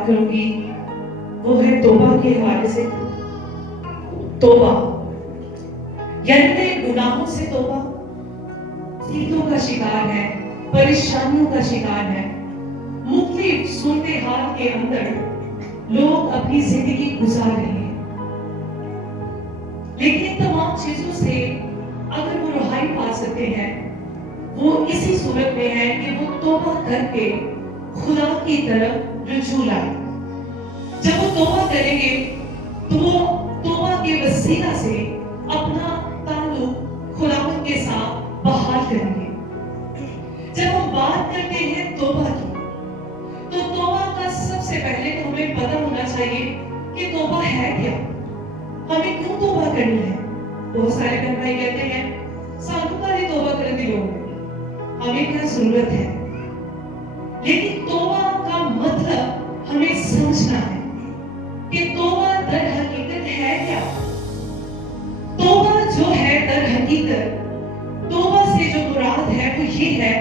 بات کروں گی وہ ہے توبہ کے حوالے سے. توبہ یعنی گناہوں سے توبہ. چیزوں کا شکار ہے, پریشانیوں کا شکار ہے, مختلف صورتحال کے اندر لوگ اپنی زندگی گزار رہے ہیں, لیکن ان تمام چیزوں سے اگر وہ رہائی پا سکتے ہیں وہ اسی صورت میں ہے کہ وہ توبہ کر کے خدا کی طرف رجوع لائیں. جب وہ توبہ کریں گے تو وہ توبہ کے وسیلہ سے اپنا تعلق خدا کے ساتھ بحال کریں گے. جب ہم بات کرتے ہیں توبہ کی تو توبہ کا سب سے پہلے تو ہمیں پتہ ہونا چاہیے کہ توبہ ہے کیا, ہمیں کیوں توبہ کرنی ہے. بہت سارے بہن بھائی کہتے ہیں سانو کاری توبہ کر دی لوگ, ہمیں کیا ضرورت ہے. لیکن توبہ کا مطلب ہمیں سمجھنا ہے کہ توبہ در حقیقت ہے کیا. توبہ جو ہے در حقیقت, توبہ سے جو مراد ہے وہ یہ ہے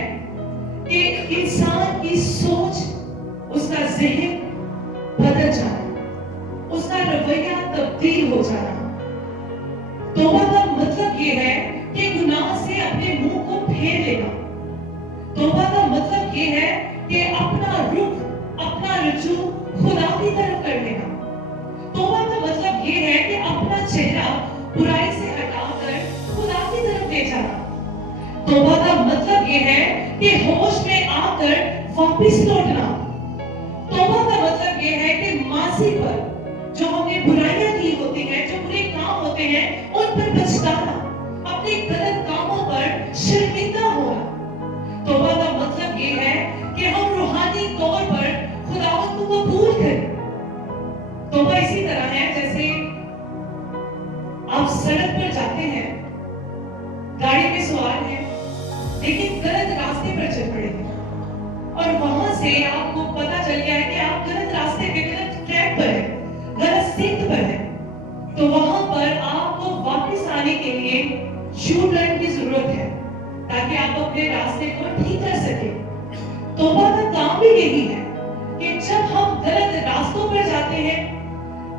کہ انسان کی سوچ, اس کا ذہن بدل جانا, اس کا رویہ تبدیل ہو جانا. توبہ کا مطلب یہ ہے کہ گناہ سے اپنے منہ کو پھیر لینا. توبہ کا مطلب یہ ہے کہ اپنا رخ, اپنا رجوع خدا کی طرف کر لینا. توبہ کا مطلب یہ ہے کہ اپنا چہرہ برائی سے ہٹا کر خدا کی طرف لے جانا. توبہ کا مطلب یہ ہے کہ ہوش میں آ کر واپس لوٹنا. توبہ کا مطلب یہ ہے کہ ماضی پر جو ہم نے برائیاں کی ہوتی ہیں, جو برے کام ہوتے ہیں, ان پر پچھتانا, اپنے غلط کاموں پر شرمندہ ہونا. توبہ کا مطلب یہ ہے کہ ہم روحانی طور پر خداوند کو قبول کریں. توبہ اسی طرح ہے جیسے آپ سڑک پر جاتے ہیں, گاڑی میں سوار ہیں, لیکن غلط راستے پر چل پڑے ہیں اور وہاں سے آپ کو پتا چل گیا ہے کہ آپ غلط راستے پہ, غلط ٹریک پر ہیں, غلط سمت پر ہیں. تو وہاں پر آپ کو واپس آنے کے لیے یو ٹرن کی ضرورت ہے تاکہ آپ اپنے راستے کو ٹھیک کر سکیں. توبہ کا کام بھی یہی ہے کہ جب ہم غلط راستوں پر جاتے ہیں,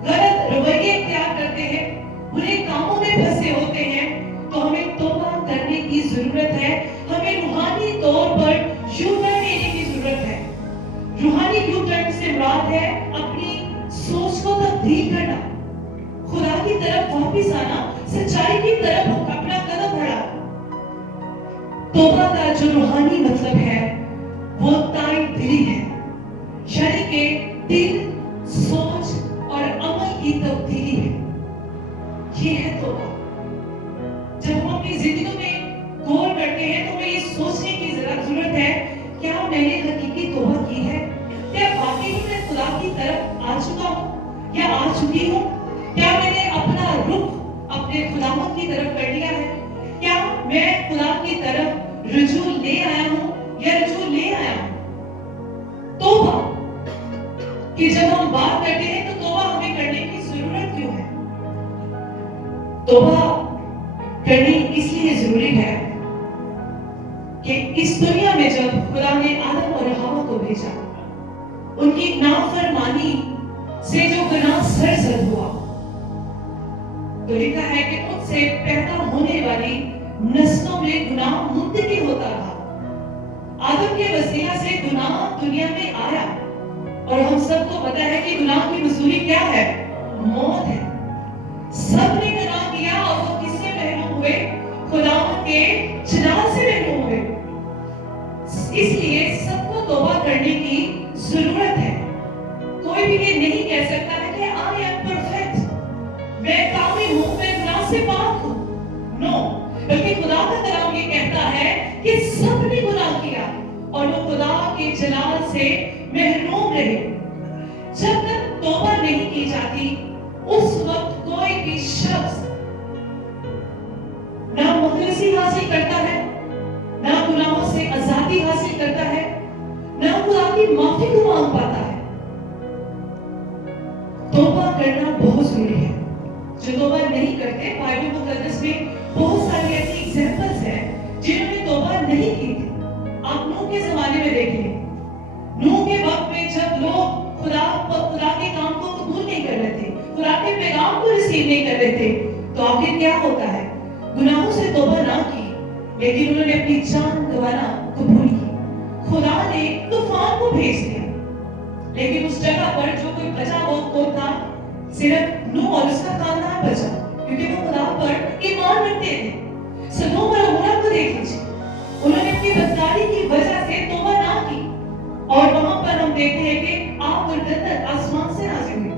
غلط رویے اختیار کرتے ہیں, برے کاموں میں پھنسے ہوتے ہیں, تو ہمیں توبہ کرنے کی ضرورت ہے. ہمیں روحانی طور پر یو ٹرن لینے کی ضرورت ہے. روحانی یو ٹرن سے مراد ہے اپنی سوچ کو تبدیل کرنا, خدا کی طرف واپس آنا, سچائی کی طرف اپنا قدم بڑھانا. توبہ کا جو روحانی مطلب ہے وہ تائب دلی ہے, یعنی کہ دل, سوچ اور عمل کی تبدیلی ہے. یہ ہے توبہ. جب ہم اپنی زندگیوں میں غور کرتے ہیں تو ہمیں یہ سوچنے کی ضرورت ہے, کیا میں نے حقیقی توبہ کی ہے؟ کیا واقعی میں خدا کی طرف آ چکا ہوں یا آ چکی ہوں؟ کیا میں نے اپنا رخ اپنے خداوند کی طرف کر لیا ہے؟ کیا میں خدا کی طرف رجوع لے آیا ہوں یا رجوع لے آیا ہوں؟ توبہ کہ جب ہم بات کرتے ہیں تو توبہ ہمیں کرنے کی ضرورت کیوں ہے؟ توبہ کرنی اس لیے ضروری ہے کہ اس دنیا میں جب خدا نے آدم اور حوا کو بھیجا, ان کی نافرمانی سے جو گناہ سرزد ہوا, تو لکھا ہے کہ ان سے پیدا ہونے والی نسلوں میں گناہ منتقل ہوتا رہا. آدم کے وسیلہ سے گناہ دنیا میں آیا اور ہم سب کو پتا ہے کہ گناہ کی مزدوری کیا ہے؟ موت ہے. سب نے گناہ کیا اور وہ کس سے محروم ہوئے؟ خداوند کے جلال سے محروم ہوئے. اس لیے سب کو توبہ کرنے کی ضرورت ہے. کوئی بھی یہ نہیں کہہ سکتا ہے کہ I am perfect, میں کامل ہوں, میں گناہ سے پاک ہوں. نو, بلکہ خدا کا کلام یہ کہتا ہے کہ سب نے گناہ کیا اور وہ خدا کے جلال سے محروم رہے. جب تک توبہ نہیں کی جاتی اس وقت کوئی بھی شخص نہ مخلصی حاصل کرتا ہے, نہ گناہوں سے آزادی حاصل کرتا ہے, نہ خدا کی معافی کو مانگ پاتا ہے. توبہ کرنا بہت ضروری ہے. جو توبہ نہیں کرتے, بائبل مقدس میں بہت ساری ایسی ایگزامپلز ہیں جنہوں نے توبہ نہیں کی تھی. آپ نوح کے زمانے میں دیکھیں, نوح کے وقت میں جب لوگ خدا ہوتا ہے, گناہوں سے توبہ نہ کی لیکن انہوں نے اپنی جان گنوانا قبول کی. خدا نے طوفان کو بھیج دیا لیکن اس جگہ پر جو کوئی بچا وہ تھا صرف نوح اور اس کا خاندان بچا, کیونکہ وہ خدا پر ایمان رکھتے تھے. سدوم اور عمورہ کو دیکھ لیجیے, انہوں نے اپنی بدکاری کی وجہ سے توبہ نہ کی اور وہاں پر ہم دیکھتے ہیں کہ آگ اور گندک آسمان سے نازل ہوئی.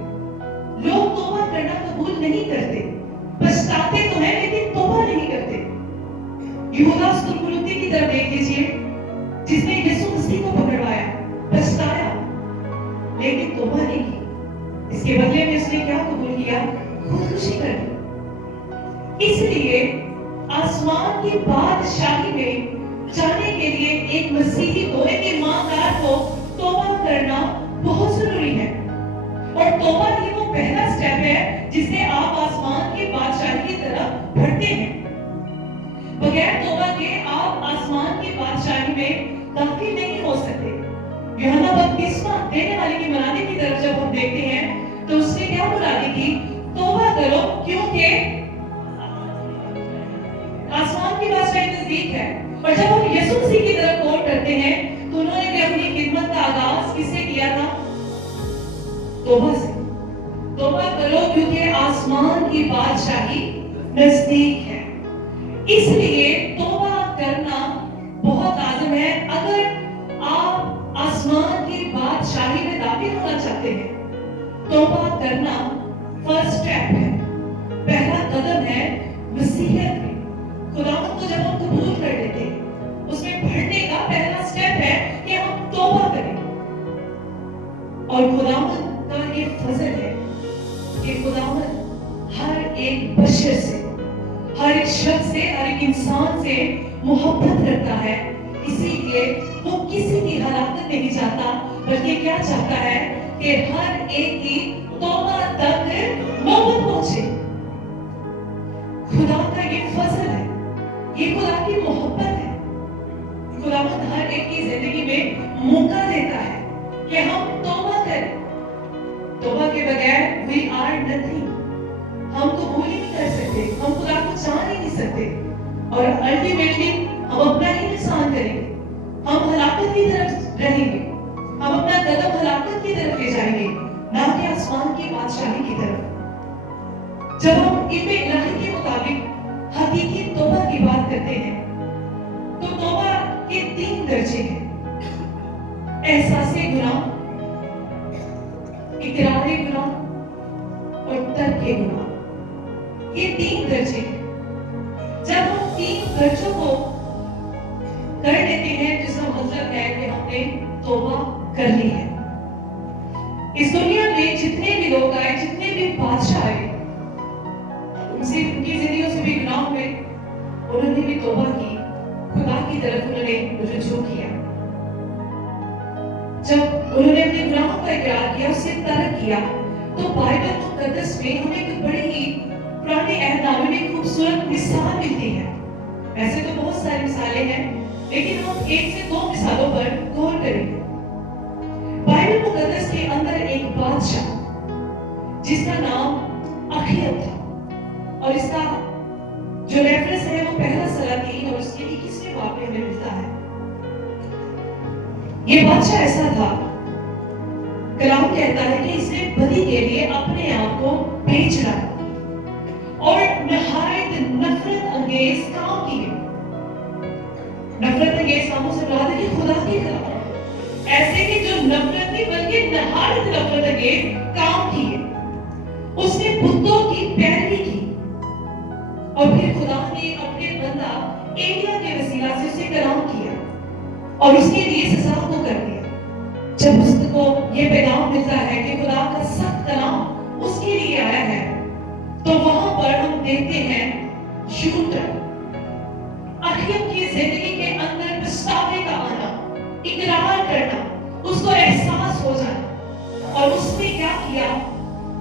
لوگ توبہ کرنا قبول نہیں کرتے, پچھتاتے تو ہیں لیکن توبہ نہیں کرتے. یہودا اسکرپلوتی کی طرف دیکھ لیجیے, جس نے یسوع مسیح کو پکڑوایا, پچھتایا لیکن توبہ نہیں کی. اس کے بدلے میں اس نے کیا قبول کیا؟ خودکشی کر لی. اس لیے آسمان کی بادشاہی میں جانے کے لیے ایک مسیحی کو, ایک ایماندار کو توبہ کرنا بہت ضروری ہے. اور توبہ ہی وہ پہلا سٹیپ ہے جس سے آپ آسمان کی بادشاہی کی طرف بڑھتے ہیں. بغیر توبہ کے آپ آسمان کی بادشاہی میں داخل نہیں ہو سکتے. یوحنا بپتسمہ دینے والے کی منادی کی طرف جب ہم دیکھتے ہیں تو اس نے کیا منادی کی؟ توبہ کرو کیونکہ آسمان کی بادشاہی نزدیک ہے. اور جب ہم یسوع مسیح کی طرف غور کرتے ہیں تو انہوں نے بھی اپنی خدمت کا آغاز کس سے کیا تھا؟ توبہ سے. توبہ کرو کیونکہ آسمان کی بادشاہی نزدیک ہے. اس لیے توبہ کرنا بہت لازم ہے اگر آپ آسمان کی بادشاہی میں داخل ہونا چاہتے ہیں. توبہ کرنا فرسٹ سٹیپ ہے, پہلا قدم ہے مسیحیت میں. خداوند کو جب ہم قبول کر لیتے اس میں بڑھنے کا پہلا سٹیپ ہے کہ ہم توبہ کریں. اور خداوند کا یہ فضل ہے کہ خداوند ہر ایک بشر سے, ہر ایک شخص سے, ہر ایک انسان سے محبت رکھتا ہے. اسی لیے وہ کسی کی ہلاکت نہیں چاہتا بلکہ کیا چاہتا ہے کہ ہر ایک کی توبہ تک نوبت پہنچے. خدا کا یہ فضل ہے, یہ خدا کی محبت ہے. خداوند ہر ایک کی زندگی میں موقع دیتا ہے کہ ہم توبہ کریں. توبہ کے بغیر we are nothing. ہم قبول ہی نہیں کر سکتے, ہم خدا کو جان ہی نہیں سکتے اور الٹیمیٹلی ہم اپنا ہی نقصان کریں گے. ہم ہلاکت کی طرف رہیں گے, ہم اپنا قدم ہلاکت کی طرف لے جائیں گے, نہ کہ آسمان کی بادشاہی کی طرف. جب ہم علم الہی کے مطابق حقیقی توبہ کی بات کرتے ہیں تو توبہ کے 3 درجے ہیں. احساس گناہ, اقرار گناہ اور ترک گناہ. یہ 3 درجے ہیں. جب ہم 3 درجوں کو کر لیتے ہیں جس کا مطلب ہے کہ ہم نے توبہ کر لی ہے. اس دنیا میں جتنے بھی لوگ آئے, جتنے بھی بادشاہ آئے, ان کی زندگیوں سے بھی گناہ ہوئے, انہوں نے بھی توبہ کی, خدا کی طرف انہوں نے رجوع کیا. جب انہوں نے اپنے گناہوں کا اقرار کیا, اس سے ترک کیا, تو بائبل مقدس میں ہمیں ایک بڑی ہی پرانے عہد نامے میں خوبصورت مثال ملتی ہے. ویسے تو بہت ساری مثالیں ہیں لیکن ہم 1 سے 2 مثالوں پر غور کریں گے. بائبل مقدس کے اندر ایک بادشاہ جس کا نام اخیب تھا, اور اس کا جو ریفرنس ہے وہ پہلا سلاطین اور اس کے 21ویں باب میں ہمیں ملتا ہے. یہ بادشاہ ایسا تھا, کلام کہتا ہے کہ اس نے بدی کے لیے اپنے آپ کو بیچ ڈالا اور نہایت نفرت انگیز کام کیے. نفرت انگیز کاموں سے مراد ہے کہ خدا کے خلاف ایسے کہ جو نفرت نہیں بلکہ نہایت نفرت انگیز کام کیے. اس نے بتوں کی پیروی کی اور پھر خدا نے اپنے بندہ ایلیا کے وسیلہ سے اسے کلام کیا اور اس کے لیے سزا کو کر دیا. جب اس کو یہ پیغام ملتا ہے کہ خدا کا سخت کلام اس کے لیے آیا ہے تو وہاں پر ہم دیکھتے ہیں یہودا اخیب کی زندگی کے اندر پچھتاوے کا آنا, اقرار کرنا, اس کو احساس ہو جانا. اور اس نے کیا کیا؟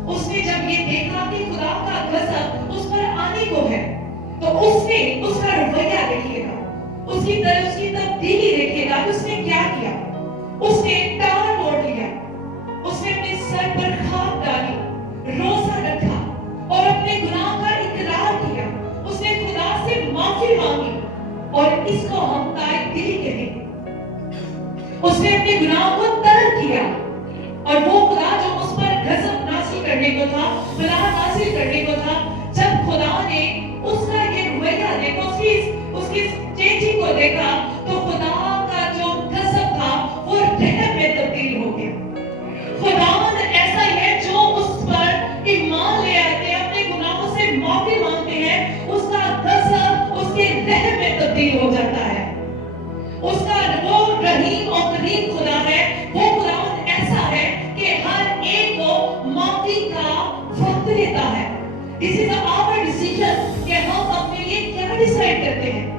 اس نے جب یہ دیکھا کہ خدا کا غضب اس پر آنے کو ہے تو اس نے اس کا رویہ دیکھیے گا, اس کی طرف اس کی تبدیلی دیکھیے گا. اس نے کیا کیا؟ اس نے ٹال موڑ لیا, اس نے اپنے سر پر خاک ڈالی, روزہ رکھا اور اپنے گناہ کا اقرار کیا किया, और वो खुदा जो उस पर गजब नासिल करने को था, बला नासिल करने को था, जब खुदा ने उसका ये रवैया देखा, उसकी चेंजिंग को देखा, तो खुदा का जो गजब था वो रहम में तब्दील हो गया। खुदावंद ऐसा है जो उस पर ईमान ले आते हैं, अपने गुनाहों से माफी मांगते हैं, उसका गजब उसके रहम में तब्दील हो जाता है। उसका वो रहीम और करीम खुदा है, वो खुदावंद ऐसा है कि हर एक को माफी का वक्त देता है। दिस इज आवर डिसीजन कि हम अपने लिए क्या डिसाइड करते हैं।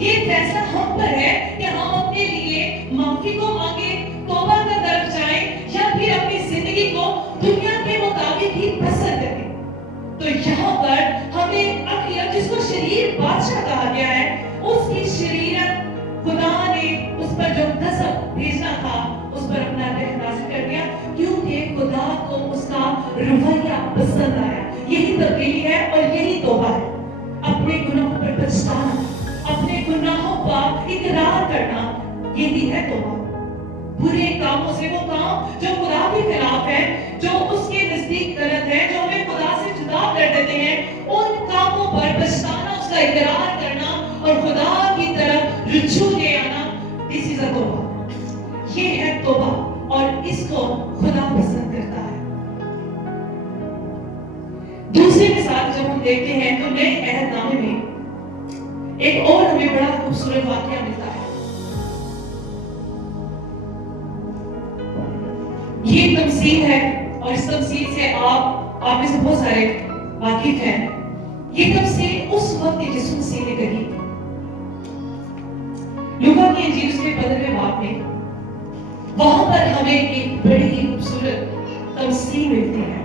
ये फैसला हम पर है कि हम अपने लिए माफी को मांगे, तौबा का तरफ जाएं, या फिर अपनी जिंदगी को दुनिया के मुताबिक ही बसर करें। तो यहाँ पर हमें अखियत, जिसको शरीर बादशाह कहा गया है, उसकी शरीरत खुदा ने उस पर जो गजब भेजना था उस पर अपना रहम नाज़िल कर दिया, क्योंकि खुदा को उसका रवैया पसंद आया। यही तब्दीली है और यही तौबा है। अपने गुनाहों पर पछताना, अपने गुनाहों पर इकरार करना, यही है तौबा। बुरे कामों से, वो काम जो खुदा के खिलाफ है, जो उसके नजदीक गलत है, जो हमें खुदा से जुदा कर देते हैं, उन कामों पर पछताना, उसका इकरार करना और खुदा की तरफ रुजू ले आना, दिस इज अ तौबा। ये है तौबा और इसको खुदा पसंद करता है। दूसरी मिसाल जब हम देखते हैं तो नए अहदनामे में एक और हमें बड़ा खूबसूरत वाकया मिलता है। ये तमसील है और इस तमसील से आप में से बहुत सारे वाकिफ हैं। ये तमसील उस वक्त यीशु मसीह ने कही। लूका की इंजील उसके 15वें बाब में, वहां पर हमें एक बड़ी ही खूबसूरत तमसील मिलती है,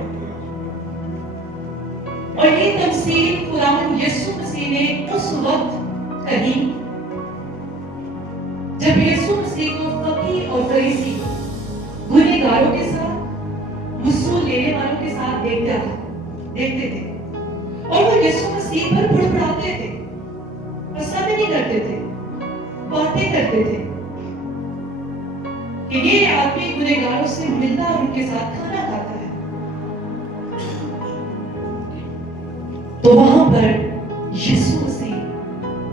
और ये तमसील खुदावंद यीशु मसीह ने उस वक्त कही जब यीशु मसीह को फकीह और फरीसी गुनहगारों के साथ, वसूल लेने वालों के साथ देखते थे, और वो यीशु मसीह पर बड़बड़ाते थे, पसंद नहीं करते थे, बातें करते थे कि ये आदमी गुनहगारों से मिलता और उनके साथ खाना खाता है। तो वहां पर यीशु मसीह,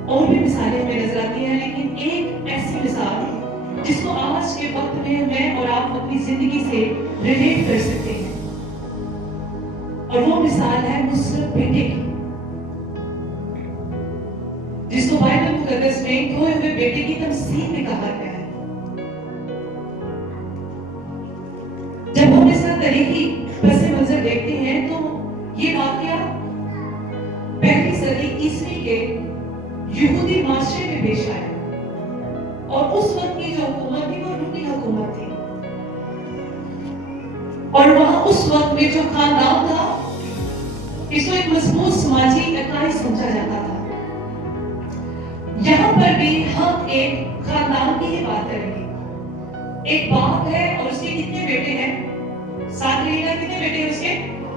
और भी मिसालें हमें नजर आती हैं, लेकिन एक ऐसी मिसाल जिसको आज के वक्त में मैं और आप अपनी जिंदगी से रिलेट कर सकते हैं, और वो मिसाल है नुसरत बेटे की, जिसको बाइबल मुकद्दस में खोए हुए बेटे की तमसील में कहा गया है। जब हम इसका तारीखी पस मंजर देखते हैं तो ये वाकया पहली सदी ईस्वी के यहूदी माशरे में पेश आया, और उस वक्त की जो हुकूमत थी वो रूमी हुकूमत थी, और वहां उस वक्त में जो खानदान था, इसको एक मजबूत समाजी इकाई समझा जाता था। यहाँ पर भी हम एक खानदान की ही बात करेंगे। एक बाप है और उसके कितने बेटे हैं? साथ रहिएगा, कितने बेटे हैं उसके?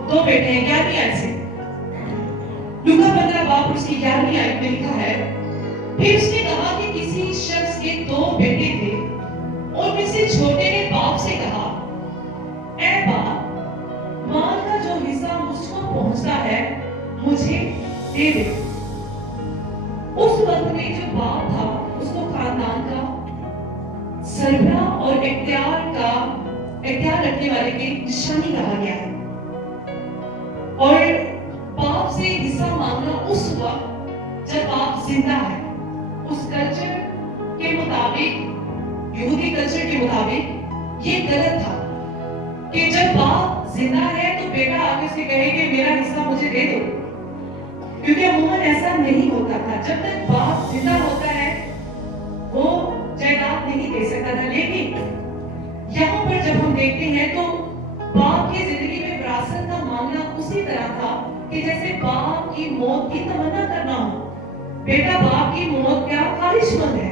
2 बेटे हैं। 11वीं आयत से, लूका 15 बाब उसकी 11वीं आयत में लिखा है, फिर उसने कहा कि किसी शख्स के 2 बेटे थे, उनमें से छोटे ने बाप से कहा, ऐ बाप, माल का जो हिस्सा मुझको पहुंचता है मुझे दे दे। उस वक्त में जो बाप था उसको खानदान का सरबरा और इख्तियार रखने वाले की निशानी कहा गया है, और बाप से हिस्सा मांगना उस वक्त जब बाप जिंदा है, उस कल्चर के मुताबिक, यहूदी कल्चर के मुताबिक ये गलत था कि जब बाप जिंदा है तो बेटा आगे से कहे कि मेरा हिस्सा मुझे दे दो, क्योंकि अमूमन ऐसा नहीं होता था। जब तक बाप जिंदा होता है वो जायदाद नहीं दे सकता था। लेकिन यहाँ पर जब हम देखते हैं तो बाप की जिंदगी में विरासत का मामला उसी तरह था कि जैसे बाप की मौत की तमन्ना करना हो, बेटा बाप की मौत क्या ख्वाहिशमंद है,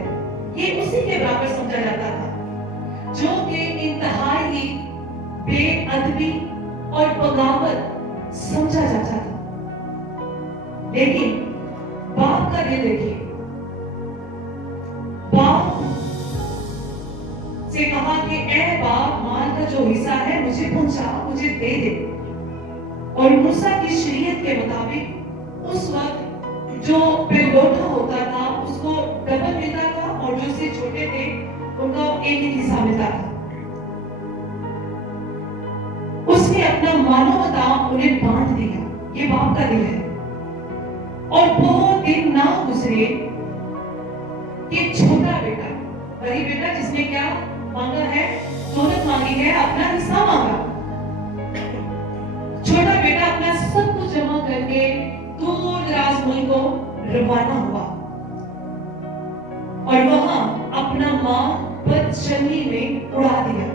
ये उसी के बराबर समझा जाता था, जो कि इंतहाई बेअदबी और बगावत समझा जाता था। लेकिन बाप का दिल देखिए, बाप से कहा कि ऐ बाप, पहुंचा, मुझे दे दे। और मूसा की शरीयत के मुताबिक उस वक्त जो लोटा होता था उसको डबल मिलता था, और जो से छोटे थे उनको एक ही हिस्सा मिलता था। उसने अपना मानवता उन्हें बांट दिया। ये बाप का दिल है। और बहुत दिन ना गुजरे कि छोटा बेटा, वही बेटा जिसने क्या मांगा है, दौलत मांगी है, अपना हिस्सा मांगा, छोटा बेटा अपना सब कुछ जमा करके दूर दराज मुल्क को रवाना हुआ और वहां अपना मां बदचलनी में उड़ा दिया।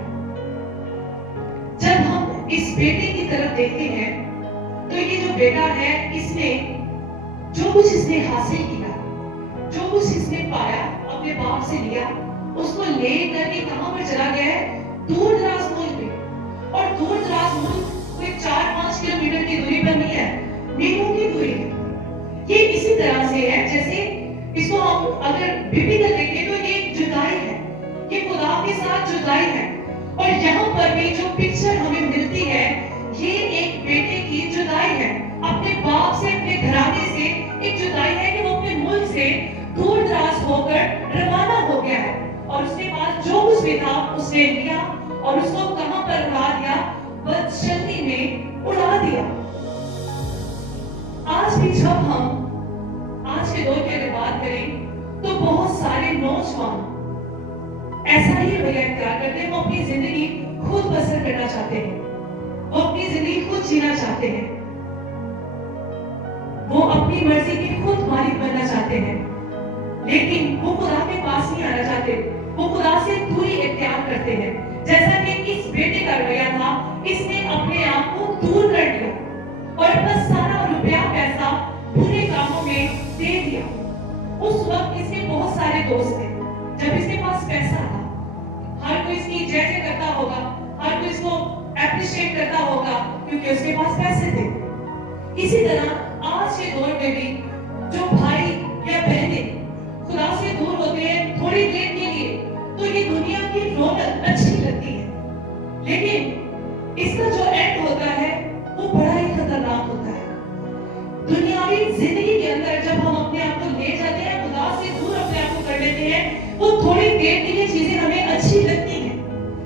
जब हम इस बेटे की तरफ देखते हैं तो ये जो बेटा है, इसने जो कुछ इसने हासिल किया, जो कुछ इसने पाया, अपने बाप से लिया, उसको लेकर के कहां पर चला गया है? दूर दराज मुल्क में। और दूर दराज मुल्क कोई 4-5 किलोमीटर की दूरी पर नहीं है, मीलों की दूरी है। ये इसी तरह से है जैसे इसको हम अगर बिब्लिकल देखें तो ये जुदाई है, ये खुदा के साथ जुदाई है। और यहाँ पर भी जो पिक्चर हमें मिलती है, ये एक बेटे की जुदाई है, अपने बाप से, अपने घराने से एक जुदाई है कि वो अपने मुल्क से दूर दराज होकर रवाना हो गया है। और उसके पास जो कुछ भी था उसने लिया और उसको कहां पर उड़ा दिया? बदचलनी में उड़ा दिया। आज भी जब हम आज के दौर की अगर बात करें तो बहुत सारे नौजवान ऐसा ही रवैया इख्तियार करते हैं। वो अपनी जिंदगी खुद बसर करना चाहते हैं, वो अपनी जिंदगी खुद जीना चाहते हैं, वो अपनी मर्जी के खुद मालिक बनना चाहते हैं, लेकिन वो खुदा के पास नहीं आना चाहते, वो खुदा से दूरी इख्तियार करते हैं। जैसा कि इस बेटे का रवैया था, इसने अपने आप को दूर कर दिया और अपना सारा रुपया पैसा बुरे कामों में दे दिया। उस वक्त इसके बहुत सारे दोस्त थे। जब इसके पास पैसा था, हर कोई इसकी जय जय करता होगा, हर कोई इसको एप्रिशिएट करता होगा क्योंकि उसके पास पैसे थे। इसी तरह आज के दौर में भी जो भाई या बहनें खुदा से दूर होते हैं थोड़ी देर के लिए, तो ये दुनिया की रौनक अच्छी लगती है, लेकिन इसका जो एंड होता है वो बड़ा ही खतरनाक होता है। दुनियावी जिंदगी के अंदर जब हम अपने आप को ले जाते हैं, खुदा से दूर अपने आप को कर लेते हैं, वो थोड़ी देर के लिए चीजें हमें अच्छी लगती हैं,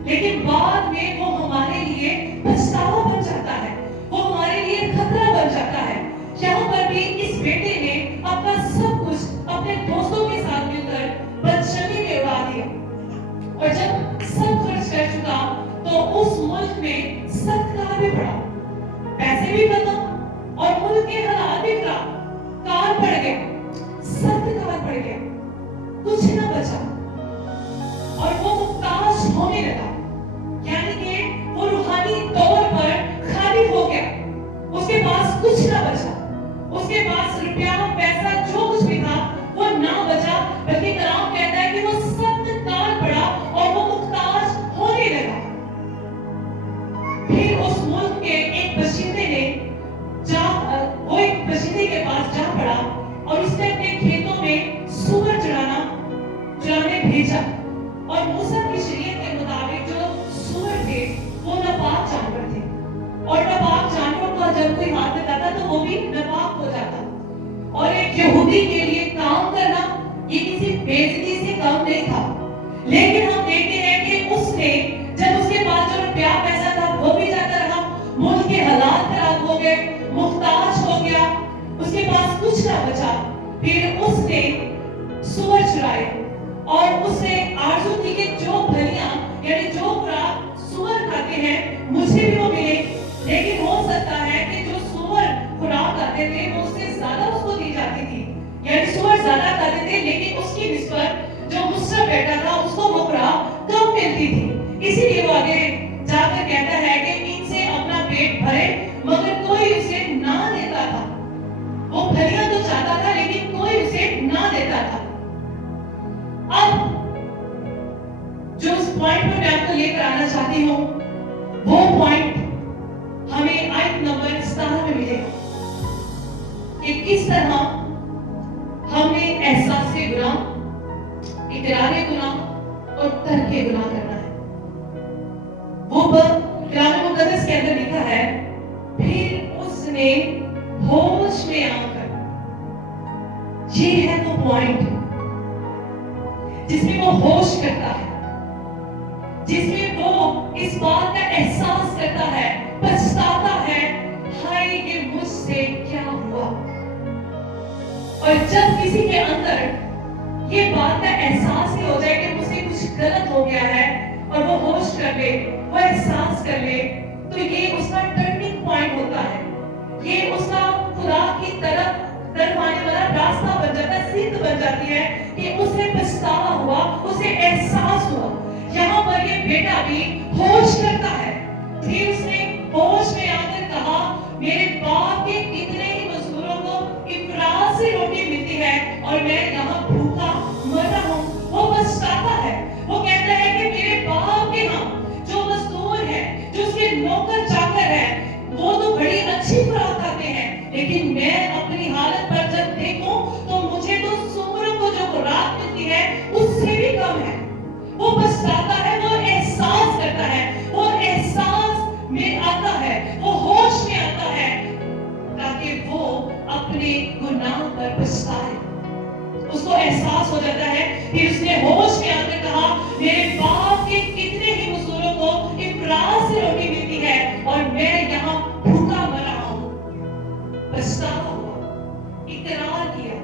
लेकिन बाद में वो हमारे लिए पछतावा बन जाता है, वो हमारे लिए खतरा बन जाता है। यहाँ पर भी इस बेटे ने अपना सब कुछ अपने दोस्तों के साथ मिलकर बदचलनी में उड़ा दिया। और जब सब खर्च कर चुका तो उस मुल्क में सख्त काल भी पड़ा, पैसे भी खत्म और मुल्क के हालात भी खराब, काल पड़ गया, सख्त काल पड़ गया, कुछ ना बचा और वो मुख्ताज होने लगा। यानी कि वो रूहानी तौर पर खाली हो गया, उसके पास कुछ ना बचा, उसके पास रुपया पैसा जो कुछ भी था वो ना बचा, बल्कि कलाम कहता है कि वो सख्त काल पड़ा और वो मुख्ताज होने लगा। फिर उस मुल्क के एक बशिंदे ने वो एक बशिंदे के पास जा पड़ा और उसने अपने खेतों में सूअर चराने भेजा। और मूसा की शरीयत के मुताबिक जो सूअर थे वो नापाक जानवर थे, और नापाक जानवर को जब कोई हाथ लगाता तो वो भी नापाक हो जाता। और एक यहूदी के लिए काम करना ये किसी बेइज्जती से कम नहीं था। लेकिन हम देखते हैं कि उसने जब उसके पास जो रुपया पैसा था वो भी जाता रहा, मुल्क के हालात खराब हो गए, मुख्ताज हो गया, उसके पास कुछ ना बचा। फिर उसने सूअर चुराए और उसने आरज़ू की कि जो भलियां यानी जो खुराक सूअर खाते हैं मुझे भी वो मिले। लेकिन हो सकता है कि जो सूअर खुराक खाते थे वो उससे ज्यादा उसको दी जाती थी, यानी सूअर ज्यादा खाते थे, लेकिन उसकी निस्बत जो मुस्लिम बेटा था उसको वो खुराक कम मिलती थी। इसीलिए वो आगे जाकर कहता है कि इनसे अपना पेट भरे मगर कोई उसे ना देता था। वो भलियां तो चाहता था लेकिन कोई उसे ना देता था। अब जो उस पॉइंट पर मैं आपको लेकर आना चाहती हूँ वो पॉइंट हमें आयत नंबर 17 में मिलेगा कि किस तरह हमने एहसास के गुनाह, इकरार गुनाह और तर्क गुनाह करना है। वो कलाम मुकद्दस के अंदर लिखा है, फिर उसने होश में आकर, ये है वो पॉइंट जिसमें वो होश करता है, जिसमें वो इस बात का एहसास करता है, पछताता है, हाय ये मुझसे क्या हुआ। और जब किसी के अंदर ये बात का एहसास ही हो जाए कि मुझसे कुछ गलत हो गया है और वो होश कर ले, वो एहसास कर ले, तो ये उसका टर्निंग पॉइंट होता है, ये उसका खुदा की तरफ आने वाला रास्ता बन जाता है, सीध बन जाती है कि उसे पछतावा हुआ, उसे एहसास हुआ। यहाँ पर ये बेटा भी होश करता है, फिर उसने होश में आकर कहा, मेरे बाप के कितने ही मजदूरों को इफरात से रोटी मिलती है और मैं यहाँ भूखा मर रहा हूँ। वो पछताता है, वो कहता है कि मेरे बाप के यहाँ जो मजदूर है, जो उसके नौकर चाकर है, वो तो बड़ी अच्छी खुराक खाते हैं, लेकिन मैं अपनी हालत पर जब देखूं तो मुझे तो सूअरों को जो खुराक मिलती है उससे भी कम है। वो पछताता है, वो एहसास करता है, वो एहसास में आता है, वो होश में आता है, ताकि वो अपने गुनाह पर पछताए। उसको एहसास हो जाता है, फिर उसने होश में आकर कहा, मेरे बाप के कितने ही मजदूरों को इफरात से रोटी मिलती है और मैं यहाँ भूखा मर रहा हूँ। पछतावा हुआ, इकरार किया।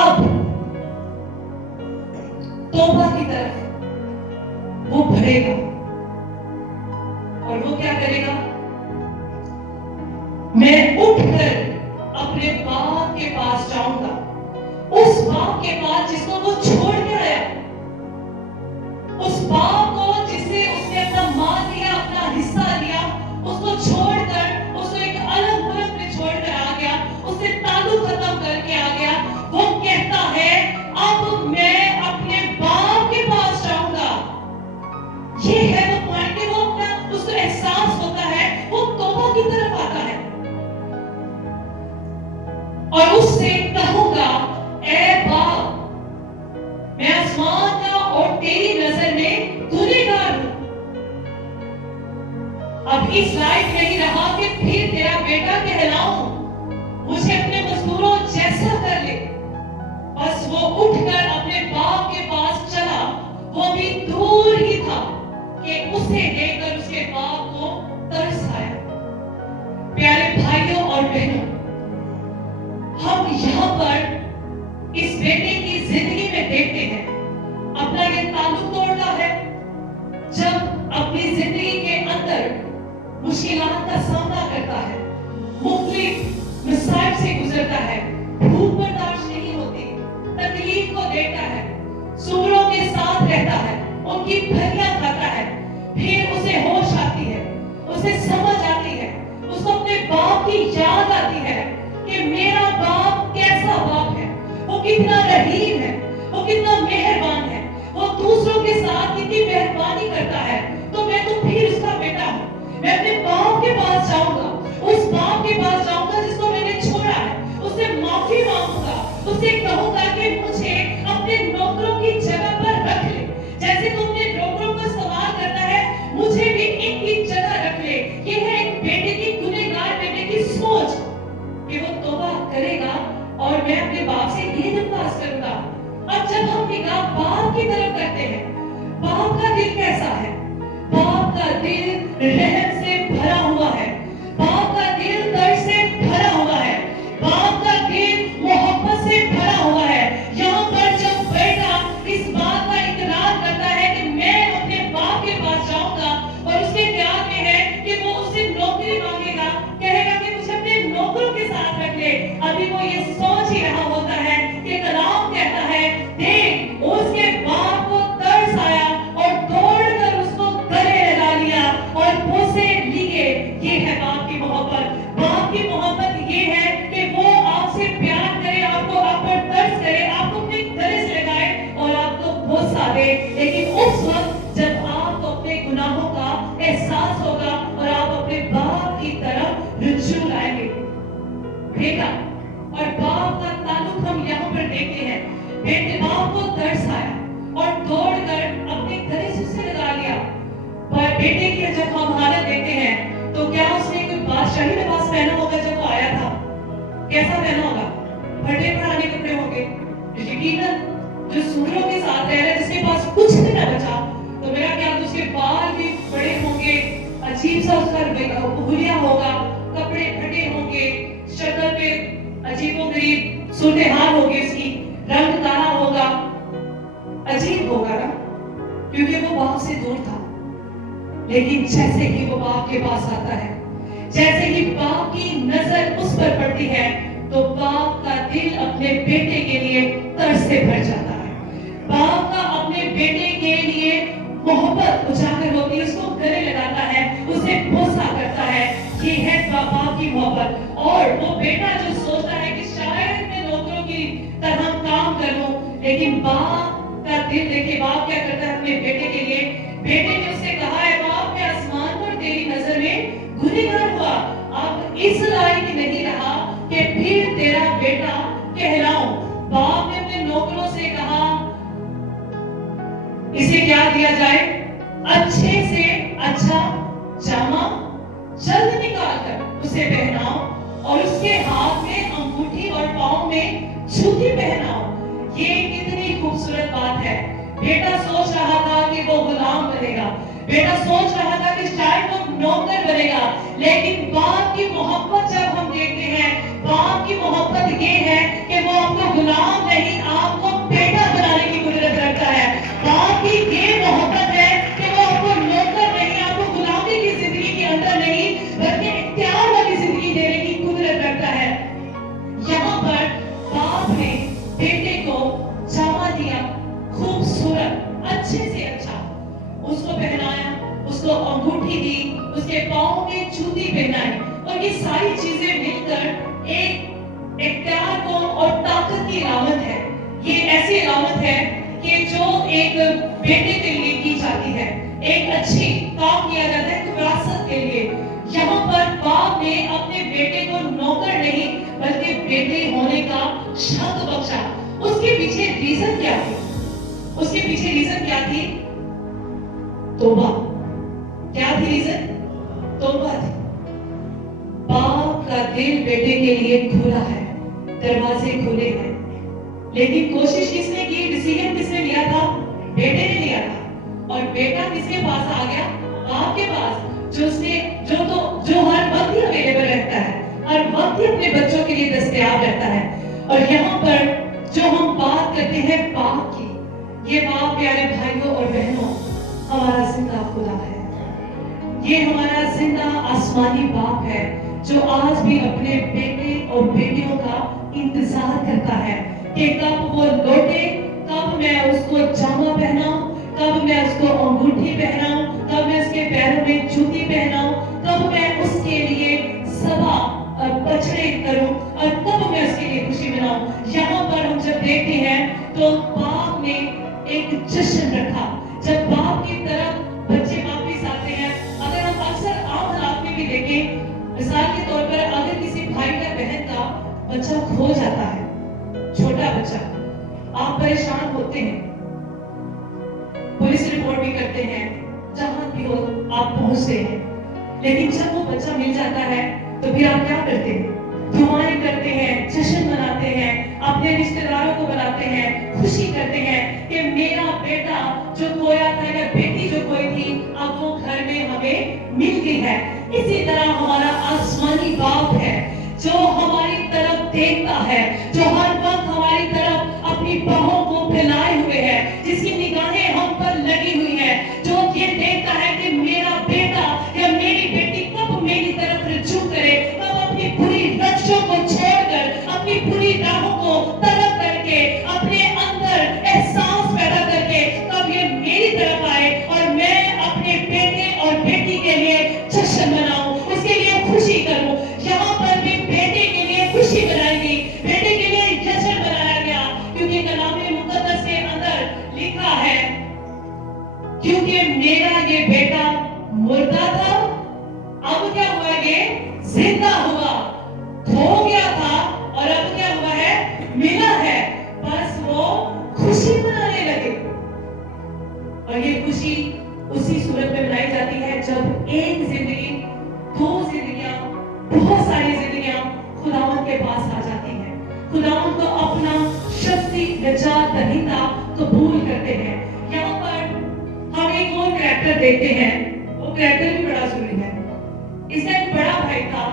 अब तौबा की तरफ वो बढ़ेगा और वो क्या करेगा, मैं उठकर अपने बाप के पास जाऊंगा, उस बाप के पास जिसको वो छोड़ के आया, उस बाप को जिससे उसने अपना मान लिया, अपना हिस्सा लिया, उसको छोड़कर, उसको एक अलग मुल्क में छोड़कर आ गया, उससे ताल्लुक खत्म करके आ गया। वो कहता है, अब मैं अपने बाप के पास जाऊंगा। ये है वो पॉइंट कि वो अपना, उसको एहसास होता है, वो तौबा की तरफ आता है और उससे कहूंगा, ऐ बाप, मैं आसमान का और तेरी नजर में गुनहगार हूं। अब इस लायक नहीं रहा कि फिर तेरा बेटा कहलाऊं, मुझे अपने मजदूरों जैसा कर ले। बस वो उठकर अपने बाप के पास चला, वो भी दूर ही था कि उसे देखकर उसके बाप को तरस आया। प्यारे भाइयों और बहनों, हम यहाँ पर इस बेटे की जिंदगी में देखते हैं, अपना ये ताल्लुक तोड़ता है, जब अपनी जिंदगी के अंदर मुश्किलात का सामना करता है, मुख्तलिफ मसाइब से गुजरता है, भूख बर्दाश्त नहीं होती, तकलीफ को देखता है, सूअरों के साथ रहता है, उनकी फलियां खाता है, फिर उसे होश आती है, उसे समझ आती है, उसको अपने बाप की याद आती है कि मेरा बाप कैसा बाप है, वो कितना रहीम है, वो कितना मेहरबान है, वो दूसरों के साथ कितनी मेहरबानी करता है, तो मैं तो फिर उसका बेटा हूँ। मैं अपने बाप के पास जाऊंगा, उस बाप के पास जाऊंगा जिसको मैंने छोड़ा है, उससे माफी मांगूंगा, उससे कहूंगा कि मुझे अपने नौकरों की जगह पर रख ले, जैसे तू अपने नौकरों को इस्तेमाल करता है, मुझे भी इनकी जगह रख ले। ये है एक बेटे की, गुनहगार बेटे की सोच कि वो तौबा करेगा और मैं अपने बाप से ये दरख्वास्त करूंगा। अब जब हम निगाह बाप की तरफ करते हैं, बाप का दिल कैसा है? बाप का दिल रहम से भरा हुआ है, बाप का दिल दर्द से भरा हुआ है, बाप का दिल मोहब्बत से भरा हुआ है। शाही लिबास पहना होगा जब वो आया था, कैसा पहना होगा? फटे पुराने कपड़े होंगे। यकीनन जो सूरों के साथ रह रहा है, जिसके पास कुछ भी ना बचा, तो मेरा ख्याल उसके बाल भी बड़े होंगे, अजीब सा उसका हुलिया होगा, कपड़े फटे होंगे, शक्ल पे अजीबोगरीब सूरत-ए-हाल होगी उसकी, रंग काला होगा, अजीब होगा ना, क्योंकि वो बाप से दूर था। लेकिन जैसे ही वो बाप के पास आता है, जैसे ही बाप की नजर उस पर पड़ती है, तो बाप का दिल अपने बेटे के लिए तरस से भर जाता है। बाप का अपने बेटे के लिए मोहब्बत उजागर होती है, उसको गले लगाता है, उसे बोसा करता है। ये है बाप की मोहब्बत। और वो बेटा जो सोचता है कि शायद मैं नौकरों की तरह काम कर लूं, लेकिन बाप का दिल देखे बाप क्या करता है अपने बेटे के लिए। बेटे ने उससे कहा है, बाप मैं आसमान पर तेरी नजर में गुनहगार हुआ, अब इस लायक नहीं रहा कि फिर तेरा बेटा कहलाऊं। बाप ने अपने नौकरों से कहा, इसे क्या दिया जाए? अच्छे से अच्छा जामा जल्द निकाल कर उसे पहनाओ और उसके हाथ में अंगूठी और पांव में जूती पहनाओ। ये कितनी खूबसूरत बात है। बेटा सोच रहा था कि वो गुलाम बनेगा, बेटा सोच रहा था कि शायद वो नौकर बनेगा, लेकिन बाप की मोहब्बत जब हम देखते हैं, बाप की मोहब्बत ये है कि वो आपको गुलाम नहीं, आपको बेटा बनाने की कुदरत रखता है। बाप की ये मोहब्बत है कि वो आपको नौकर नहीं, आपको गुलामी की जिंदगी के अंदर नहीं, बल्कि इख्तियार वाली जिंदगी देने की कुदरत रखता है। यहाँ पर बाप ने बेटे को जामा दिया, खूबसूरत, अच्छे से अच्छा, उसको पहनाया, उसको अंगूठी दी, उसके पांव में जूती पहनाई, और ये सारी चीजें मिलकर एक इख्तियार को और ताकत की अलामत है। ये ऐसी अलामत है कि जो एक बेटे के लिए की जाती है, एक अच्छी काम किया जाता है विरासत के लिए। यहाँ पर बाप ने अपने बेटे को नौकर नहीं, बल्कि बेटे होने का शक बख्शा। उसके पीछे रीजन क्या थी? उसके पीछे रीजन क्या थी? तौबा। क्या थी रीजन? तौबा थी। बाप का दिल बेटे के लिए खुला है, दरवाजे खुले हैं, लेकिन कोशिश किसने की? डिसीजन किसने लिया था? बेटे ने लिया था। और बेटा किसके पास आ गया? बाप के पास, जो हर वक्त ही अवेलेबल रहता है, हर वक्त ही अपने बच्चों के लिए दस्तयाब रहता है। और यहाँ पर जो हम बात करते हैं बाप की, ये बाप प्यारे भाइयों और बहनों हमारा जिंदा खुदा है। ये हमारा जिंदा आसमानी बाप है, जो आज भी अपने बेटे और बेटियों का इंतजार करता है कि कब वो लौटे, कब मैं उसको जामा पहनाऊं, कब मैं उसको अंगूठी पहनाऊं, कब मैं उसके पैरों में जूती पहनाऊं, कब मैं उसके लिए सभा बछड़े करूं, और कब मैं उसके लिए खुशी मनाऊं। यहाँ पर हम जब देखते हैं तो बाप ने एक जश्न रखा। जब बाप की तरफ बच्चे वापस आते हैं, अगर हम अक्सर आम हालात में भी देखें, मिसाल के तौर पर अगर किसी भाई या बहन का बच्चा खो जाता है, छोटा बच्चा, आप परेशान होते हैं, पुलिस रिपोर्ट भी करते हैं, जहां भी हो आप पहुंचते हैं, लेकिन जब वो बच्चा मिल जाता है तो फिर आप क्या करते हैं? दुआएं करते हैं, जश्न मनाते हैं, अपने रिश्तेदारों को बुलाते हैं, खुशी करते हैं कि मेरा बेटा जो खोया था या बेटी जो खोई थी, अब वो घर में हमें मिल गई है। इसी तरह हमारा आसमानी बाप है, जो हमारी तरफ देखता है, जो हर वक्त हमारी तरफ अपनी बाहों को फैलाए हुए है, जिसकी निगाहें हम पर लगी हुई है, जो ये देखता है कि मेरा बेटा या मेरी बेटी कब मेरी तरफ रुजू करे, कब अपनी बुरी रंजिशों को छोड़कर, अपनी बुरी राहों को तलब करके, अपने अंदर एहसास पैदा करके कब ये मेरी तरफ आए और मैं अपने बेटे और बेटी के लिए जश्न मनाऊं, उसके लिए खुशी करूं। यहाँ पर भी बेटे के लिए खुशी बनाई गई, बेटे के लिए जश्न मनाया गया, क्योंकि कलामे मुकद्दस के अंदर लिखा है, क्योंकि मेरा ये बेटा मुर्दा था, अब क्या हुआ? ये जिंदा हुआ, खो गया था और अब क्या हुआ है? मिला है। बस वो खुशी मनाने लगे। और ये खुशी उसी सूरत में मनाई जाती है जब एक जिंदगी, दो जिंदगियां करते हैं। यहाँ पर हम एक और कैरेक्टर देखते हैं, वो कैरेक्टर भी बड़ा जरूरी है। इसका एक बड़ा भाई था,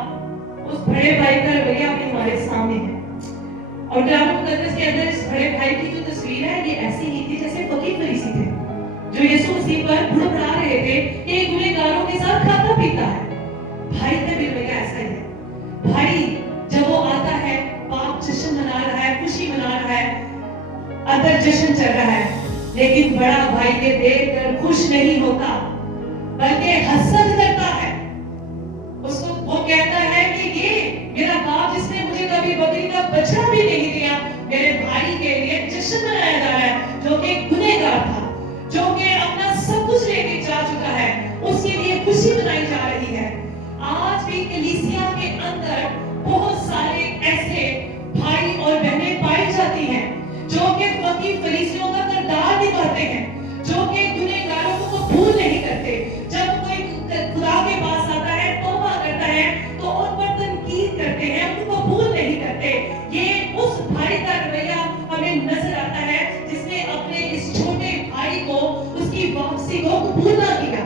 उस बड़े भाई का रवैया भी हमारे सामने है। और कलाम मुकद्दस के अंदर इस बड़े भाई की जो तस्वीर है ये ऐसी ही थी जैसे फकीर फरीसी थे, जो यीशु मसीह पर बुड़बुड़ा रहे थे कि गुनहगारों के साथ खाता पीता है। भाई का भी रवैया ऐसा ही है। भाई जब वो आता है, बाप जश्न मना रहा है, खुशी मना रहा है, अंदर जश्न चल रहा है, लेकिन बड़ा भाई के देखकर खुश नहीं होता, बल्कि हसद करता है। उसको वो कहता है कि ये मेरा बाप जिसने मुझे कभी बकरी का बछड़ा भी नहीं दिया, मेरे भाई के लिए जश्न मनाया जा रहा है, जो कि गुनहगार था, जो कि अपना सब कुछ लेके जा चुका है, उसके लिए खुशी मनाई जा रही है। आज भी कलीसिया के अंदर बहुत सारे ऐसे भाई और बहनें पाई जाती हैं जो कि फकीर फरीसियों का किरदार निभाते हैं, जो कि गुनहगारों को कबूल नहीं करते। जब कोई खुदा के पास आता है, तौबा करता है, तो उन पर तनकीद करते हैं, उनको कबूल नहीं करते। ये उस भाई का रवैया हमें नजर आता है जिसने अपने इस छोटे भाई को, उसकी वापसी को कबूल ना किया।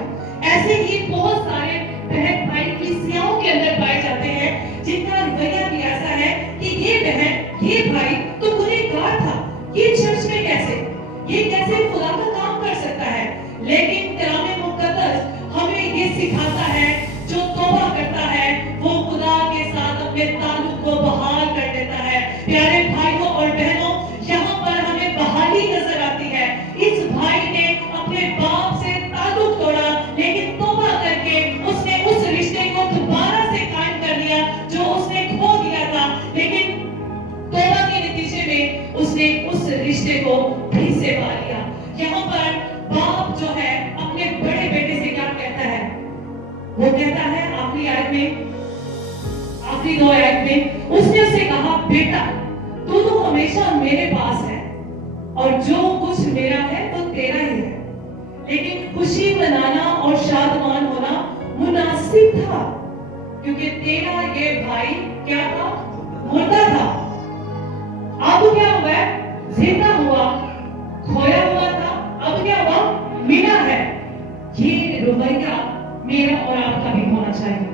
ऐसे ही बहुत सारे बहन भाई कलीसियाओं के अंदर पाए जाते हैं जिनका रवैया भी ऐसा है कि ये बहन, ये भाई तो गुनहगार था, ये चर्च में कैसे खुदा का काम कर सकता है। लेकिन कलाम मुकद्दस हमें ये सिखाता है, जो तौबा करता है वो खुदा के साथ अपने ताल्लुक को बहाल कर देता है। प्यारे भाइयों और बहनों, यहाँ पर हमें बहाली नजर आती है। इस भाई ने अपने बाप से ताल्लुक तोड़ा, लेकिन तौबा करके उसने उस रिश्ते को दोबारा से कायम कर लिया जो उसने खो दिया था। लेकिन तौबा के नतीजे में उसने उस रिश्ते को फिर से पा लिया। यहाँ पर बाप जो है अपने बड़े बेटे से क्या कहता है? वो कहता है आखिरी आयत में, आखिरी 2 आयत में उसने उससे कहा, बेटा तू तो हमेशा मेरे पास है और जो कुछ मेरा है वो तेरा ही है, लेकिन खुशी मनाना और शादमान होना मुनासिब था, क्योंकि तेरा ये भाई क्या था? मुर्दा था, अब क्या हुआ? जिंदा हुआ। खोया हुआ था, अब क्या हुआ? मिला है। ये रवैया मेरा और आपका भी होना चाहिए।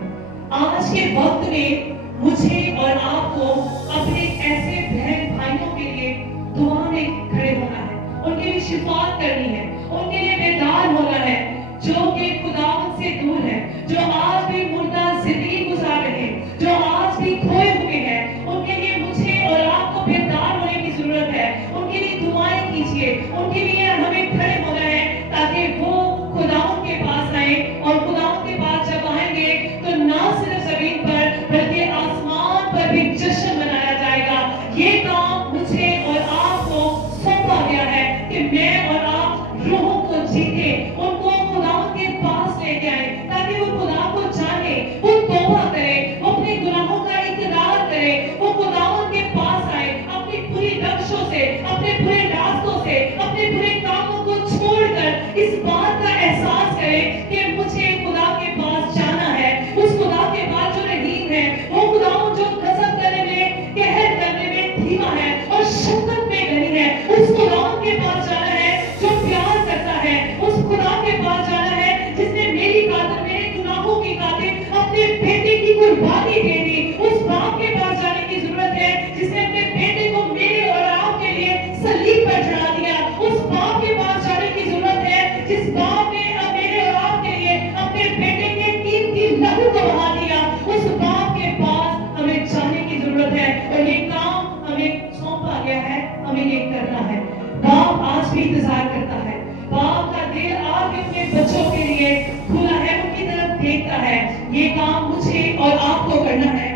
आज के वक्त में मुझे और आपको अपने ऐसे बहन भाइयों के लिए दुआ में खड़े होना है, उनके लिए शिफात करनी है, उनके लिए बेदार होना है, जो कि खुदावंद से दूर है, जो आज भी मुर्दा जिंदगी गुजार रहे हैं, जो आज भी खोए हुए हैं। उनके लिए मुझे और आपको बेदार होने की जरूरत है। उनके लिए दुआएं कीजिए, उनके लिए हमें खड़े होना है, ताकि वो खुदावंद के पास आए, और खुदावंद के पास जब आएंगे तो ना सिर्फ जमीन पर बल्कि आसमान पर भी जश्न मनाया जाएगा। ये काम मुझे और आपको सौंपा गया है कि मैं और आप रूहों को जीते, उनको खुदावंद के पास लेके आए, ताकि वो खुदा को जाने, वो तौबा करे, वो अपने गुनाहों का इकरार करे, वो खुदावंद के पास आए, अपनी बुरी रंजिशों से, अपने बुरे रास्तों से, अपने बुरे कामों को छोड़कर इस बात का एहसास करे कि मुझे खुदा के पास जाना है। उस खुदा के पास जो रहीम है, वो खुदावंद जो गजब करने में, कहर करने में धीमा है और शफकत में गनी है, उस खुदावंद के पास जाना है जो प्यार करता है, उस खुदा के पास जाना है जिसने मेरी खातिर, मेरे गुनाहों की खातिर अपने बेटे की कुर्बानी दे दी। उस बाप के पास जाने की जरूरत है जिसने अपने बेटे को मेरे और आपके लिए सलीब पर चढ़ा दिया। उस बाप के पास जाने की जरूरत है जिस बाप ने मेरे और आपके लिए अपने बेटे के कीमती लहू को बहा दिया। उस बाप के पास हमें जाने की जरूरत है, और ये काम हमें सौंपा गया है, हमें ये करना है। बाप आज भी इंतजार करता है, बाप का दिल आज भी अपने बच्चों के लिए खुला है, उनकी तरफ देखता है। ये काम मुझे और आपको करना है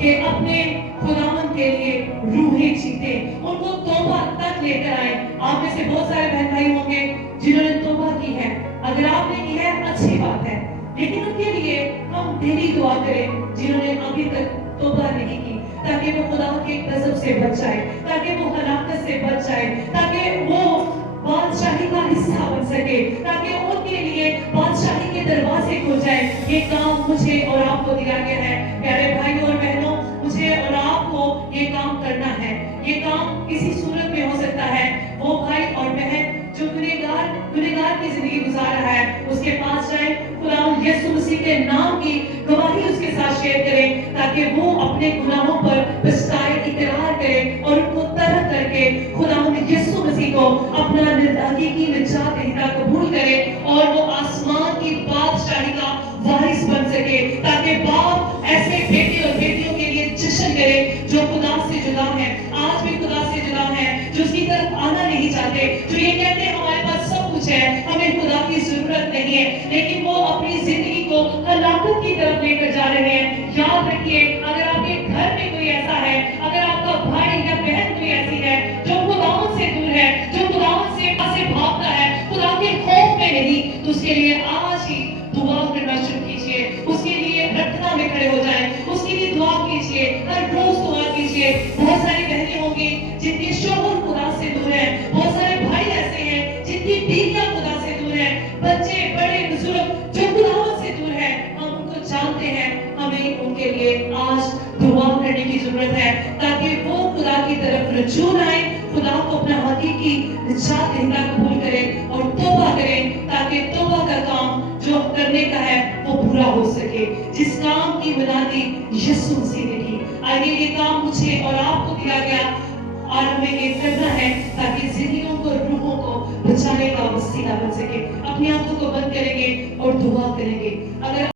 कि अपने खुदावंद के लिए रूहें जीते, उनको तौबा तक लेकर आए। आप में से बहुत सारे बहन भाई होंगे जिन्होंने तौबा की है। अगर आपने की है अच्छी बात है, लेकिन उनके लिए हम दिली दुआ करें जिन्होंने अभी तक तौबा नहीं की, ताकि वो खुदा के गजब से बच जाए, ताकि वो हलाकत से बच जाए, ताकि वो बादशाही का हिस्सा बन सके, ताकि उनके लिए बादशाही के दरवाजे खुल जाए। ये काम मुझे और आपको दिया गया है। प्यारे भाइयों और बहनों, मुझे और आपको ये काम करना है। ये काम किसी सूरत में हो सकता है, वो भाई और बहन नाम की गवाही उसके साथ शेयर करें, ताकि वो अपने गुनाहों पर पछताए, इकरार करे और उनको तरक करके खुदावंद यीशु मसीह को अपना हकीकी निजात देता कबूल करे और वो आसमान की बादशाही का वारिस बन सके, ताकि बाप ऐसे बेटे और बेटियों के लिए जश्न करे जो खुदा से जुदा है, आज भी खुदा से जुदा है, जो उसकी तरफ आना नहीं चाहते, जो ये कहते हैं हमारे पास सब कुछ है, हमें खुदा की जरूरत नहीं है, लेकिन वो अपनी जिंदगी को हलाकत की तरफ लेकर जा रहे हैं। याद रखिए, अगर आपके घर में कोई ऐसा है, अगर आपका भाई या बहन कोई ऐसी है जो खुदावंद से दूर है, जो खुदावंद से भागता है, खुदा के खौफ में नहीं, तो उसके लिए आज ही दुआ करना शुरू कीजिए, उसके लिए प्रार्थना में खड़े हो जाएं, उसके लिए दुआ कीजिए, हर रोज दुआ कीजिए। बहुत सारी बहनें होंगी जिनके शोहर खुदा से दूर है, बहुत सारे भाई ऐसे हैं जिनकी बीवियां खुदा से दूर है, बच्चे बड़े बुजुर्ग जो खुदावंद से दूर है, हम उनको जानते हैं, हमें उनके लिए आज दुआ करने की जरूरत है, ताकि वो खुदा की तरफ रुजू आए, खुदा को अपना हकीकी निजात देना कबूल करें और तौबा करें, ताकि तौबा का काम जो करने का है वो पूरा हो सके, जिस काम की बुनियादी यीशु मसीह ने की। आइए ये काम मुझे और आपको दिया गया और हमें ये करना है, ताकि जिंदगियों को, रूहों को बचाने का वसीला बन सके। अपनी आंखों को बंद करेंगे और दुआ करेंगे।